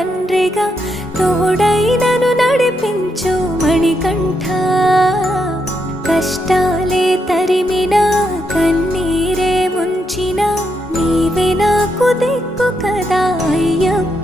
తండ్రిగా తోడై నన్ను నడిపించు మణికంఠ. కష్టాలే తరిమినా కన్నీరే ముంచిన నీవే నాకు దిక్కు కదా అయ్యప్ప.